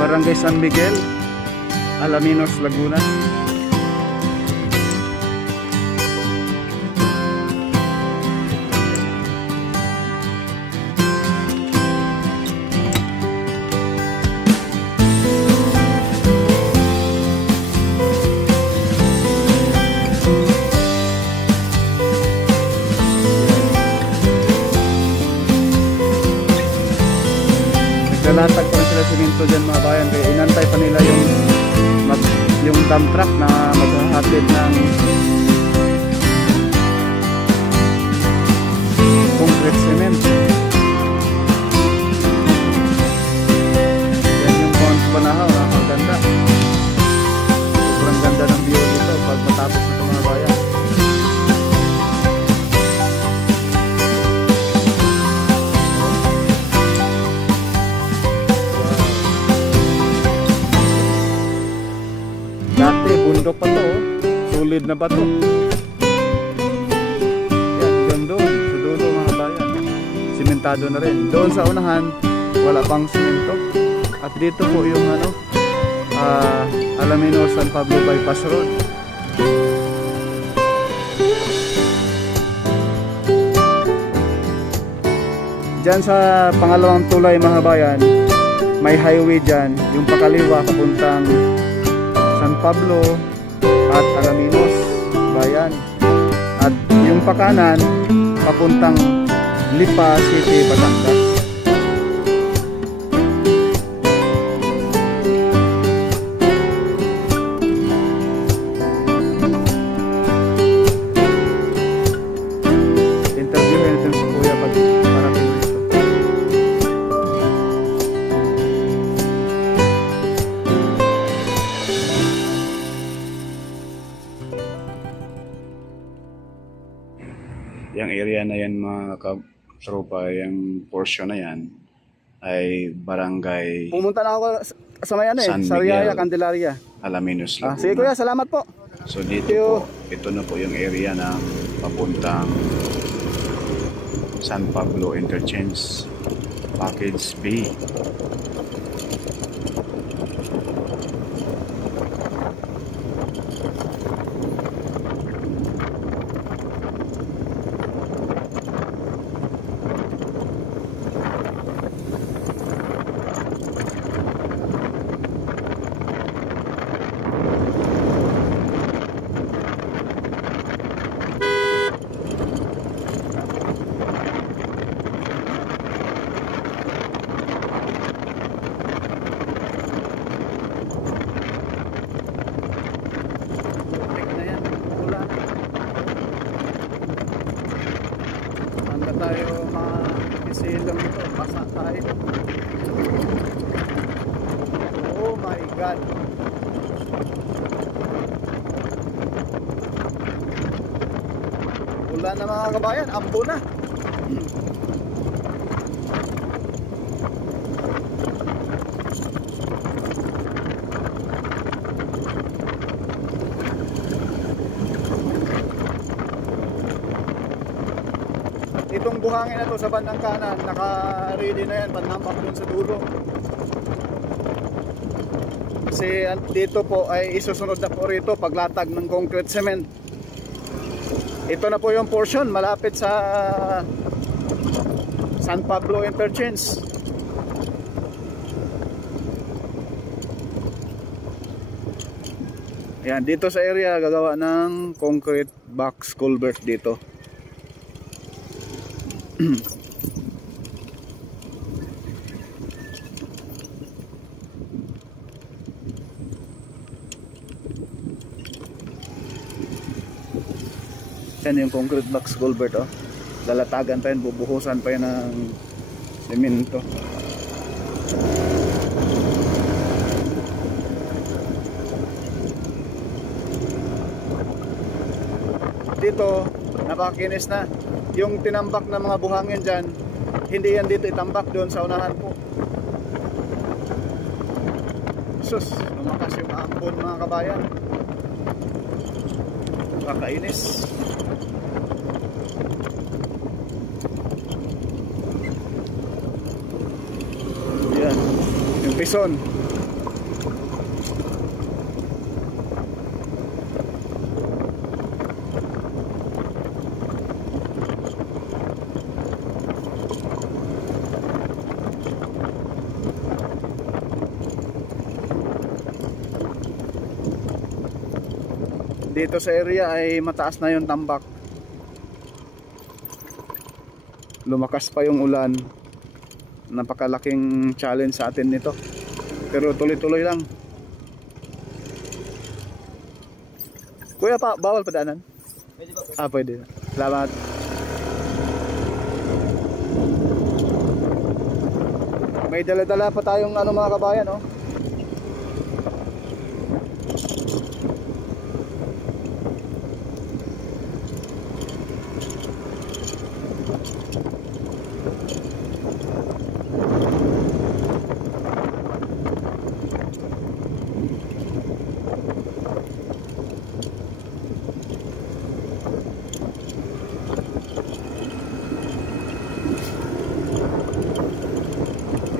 Barangay San Miguel, Alaminos, Laguna. Naglalatag pa sila simento dyan mga bayan, kaya inantay pa nila yung dump truck na maghahatid ng concrete cement. Yan yung Mount Banahaw, nakakaganda. Sobrang ganda ng view dito pag matapos na ito mga bayan. Dati bundok pa to, solid na ba to? Yan, hanggang doon sa dulo mga bayan, simentado na rin. Doon sa unahan wala pang simento. At dito po yung Alaminos San Pablo Bypass Road. Diyan sa pangalawang tulay mga bayan, may highway dyan, yung pakaliwa papuntang San Pablo at Alaminos bayan, at yung pakanan papuntang Lipa City, Batangas. Interviewin natin si Kuya pag parating dito. Yung area na yan mga katropa, yung portion na yan ay barangay Pumunta na ako sa may San Sariaya, Miguel, Candelaria. Alaminos, Laguna. Sige kuya, salamat po. So dito po, ito na po yung area na papuntang San Pablo Interchange, Package B. Tayo maisilong ito, basa tayo. Oh my God, ulan na mga kabayan, ambo na. Itong buhangin na to sa bandang kanan, naka-ready na yan, panhampak dun sa dulo. Kasi dito po ay isusunod na po rito paglatag ng concrete cement. Ito na po yung portion malapit sa San Pablo Interchange. Ayan, dito sa area gagawa ng concrete box culvert dito. Yan yung concrete box culvert, oh. Lalatagan pa yan, bubuhusan pa yan ng semento. Dito napakinis na yung tinambak na mga buhangin dyan, hindi yan dito itambak, doon sa unahan po. Sus, lumakas yung ambon mga kabayan, kakainis. Yan yung pison. dito sa area ay mataas na yung tambak. Lumakas pa yung ulan. Napakalaking challenge sa atin nito, pero tuloy-tuloy lang. Kuya, bawal padaanan? Pwede ba? Pwede. Salamat. May dala-dala pa tayong mga kabayan, oh.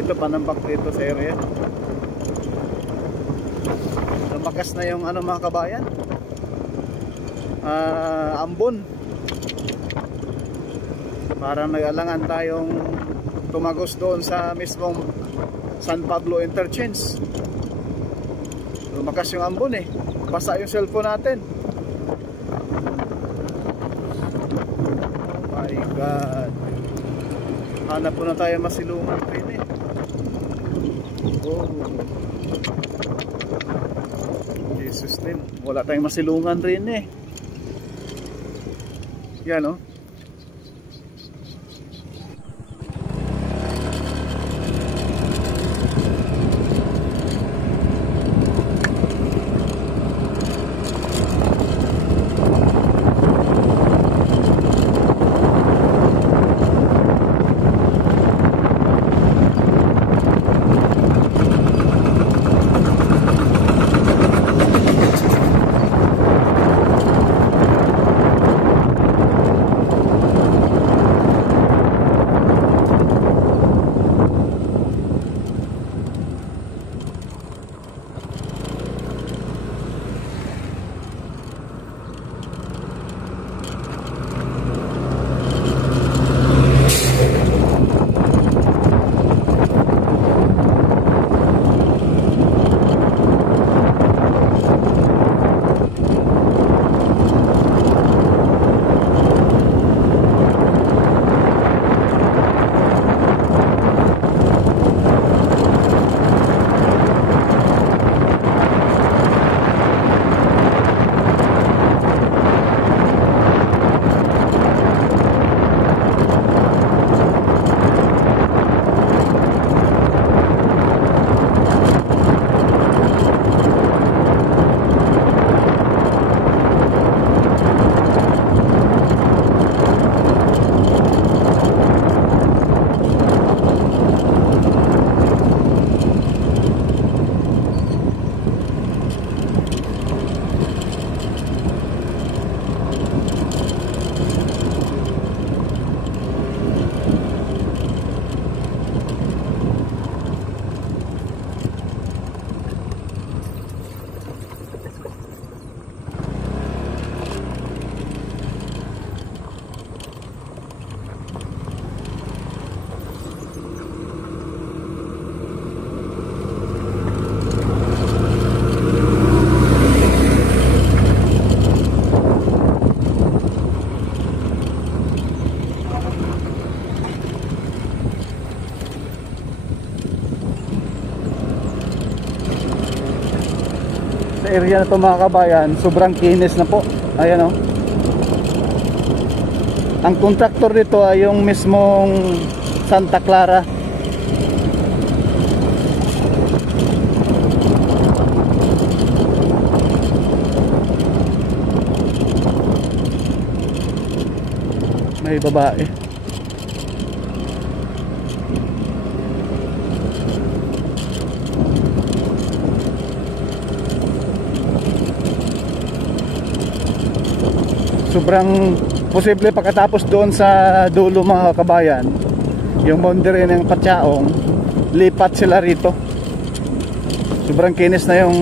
Ito panambak dito sa area. Lumakas na yung mga kabayan. Ambon. Parang nag-alangan tayong tumagos doon sa mismong San Pablo Interchange. Lumakas yung ambon eh. Basa yung cellphone natin. Oh my God. Hanap po na tayo masilungan rin eh. Oh. Jesus name. Wala tayong masilungan rin eh. Yan, oh. Area na to mga kabayan, sobrang kinis na po. Ayan oh. Ang contractor dito ay yung mismong Santa Clara. May babae. Sobrang posible pagkatapos doon sa dulo mga kabayan, yung boundary ng Patyaong, lipat sila rito. Sobrang kinis na yung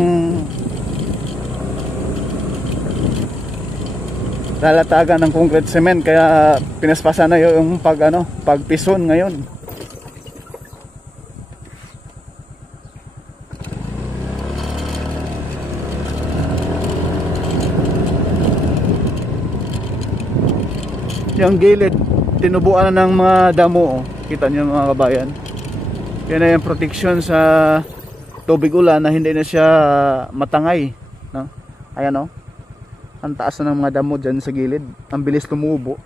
lalatagan ng concrete cement, kaya pinaspasan na yung pagpison ngayon. yung gilid tinubuan na ng mga damo, oh. Kita nyo mga kabayan, yan na yung protection sa tubig ulan na hindi na siya matangay, no? Ayan, oh. Ang taas na ng mga damo dyan sa gilid, ang bilis tumubo.